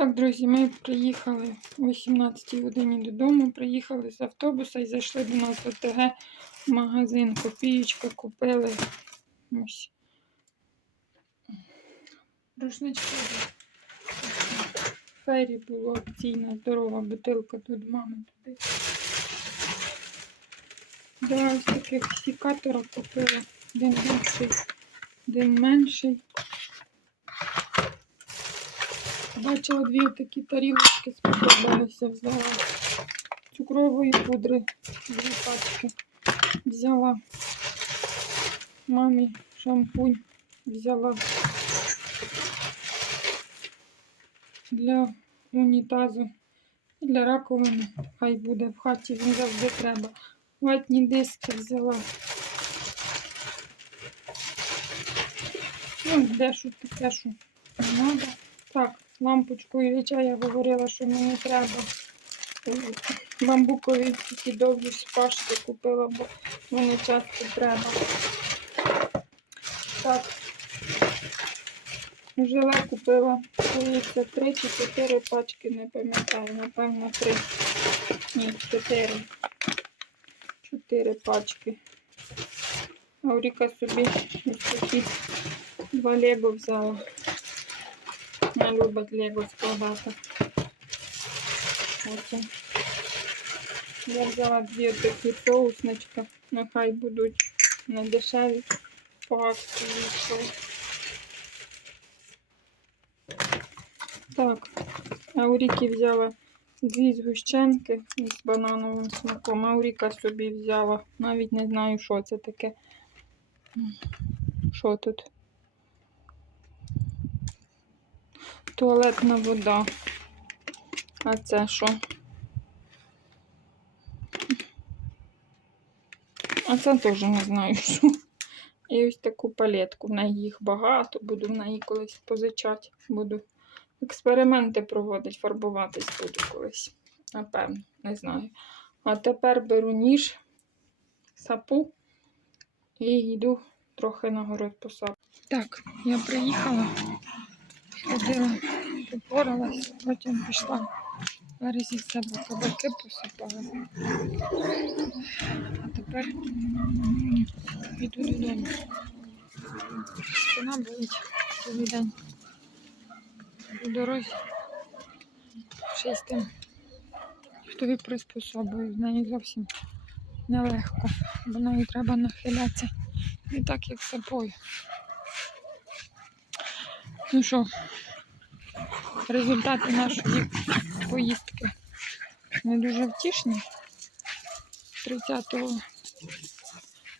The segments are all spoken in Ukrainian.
Так, друзі, ми приїхали о 18 годині додому, приїхали з автобуса і зайшли до нас в ТГ магазин. Копієчка купили. Ось. Рушнички. Фері було акційна здорова бутилка тут мами туди. Два ось таких сікатора купила. Один більший, один менший. Бачила дві такі тарілочки, сподобалися, взяла цукрової пудри, дві пачки. Взяла мамі шампунь, взяла для унітазу і для раковини. Хай буде в хаті, він завжди треба. Ватні диски взяла. Ну, де що таке, що не треба. Так, лампочку Ілліча я говорила, що мені треба. Бамбукові такі довгі шпажки купила, бо вони часто треба. Так. Желе купила, здається, три чи чотири пачки, не пам'ятаю, напевно, три. Ні, чотири. Чотири пачки. Ауріка собі ось такі два лего взяла. Не любить лего складати. Я взяла дві такі соуснички. Нехай будуть не дешеві по акції вийшли. Так, Ауріки взяла дві згущенки з банановим смаком. Ауріка собі взяла. Навіть не знаю, що це таке. Що тут? Туалетна вода. А це що? А це теж не знаю, що. І ось таку палетку. В неї їх багато, буду в неї колись позичати. Буду експерименти проводити, фарбуватись буду колись. Напевно, не знаю. А тепер беру ніж, сапу і йду трохи на город по сапу. Так, я приїхала, ходила, попоралась, потім пішла. Березі з себе кабаки посипала. А тепер йду додому. Спина болить цілий день. У дорозі. Ще й з тим, хто приспособою, з нею зовсім нелегко, бо нею треба нахилятися не так, як собою. Ну що, результати нашої поїздки не дуже втішні. 30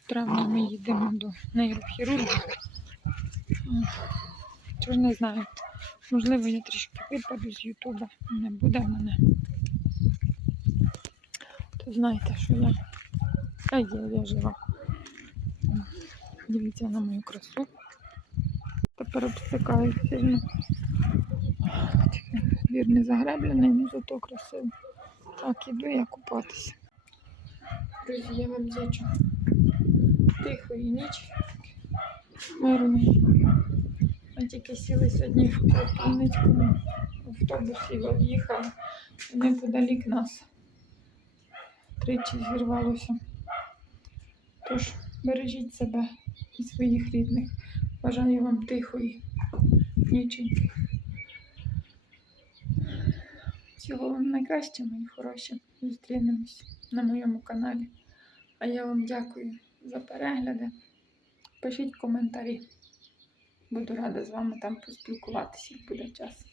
травня ми їдемо до нейрохірурга. Тож не знаю. Можливо, я трішки випаду з Ютуба. Не буде в мене. То знаєте, що я. А є, я жива. Дивіться на мою красу. Тепер обстикаю сильно. Двір не загреблений, але зато красиво. Так, іду я купатися. Друзі, я вам дячу тихої ніч. Мирної. Ми тільки сіли сьогодні в Кропивницькому автобусі від'їхали неподалік нас. Тричі зірвалося. Тож бережіть себе і своїх рідних. Бажаю вам тихої ніченьки. Всього вам найкраще, мої хороші. Зустрінемось на моєму каналі. А я вам дякую за перегляди. Пишіть коментарі. Буду рада з вами там поспілкуватися, як буде час.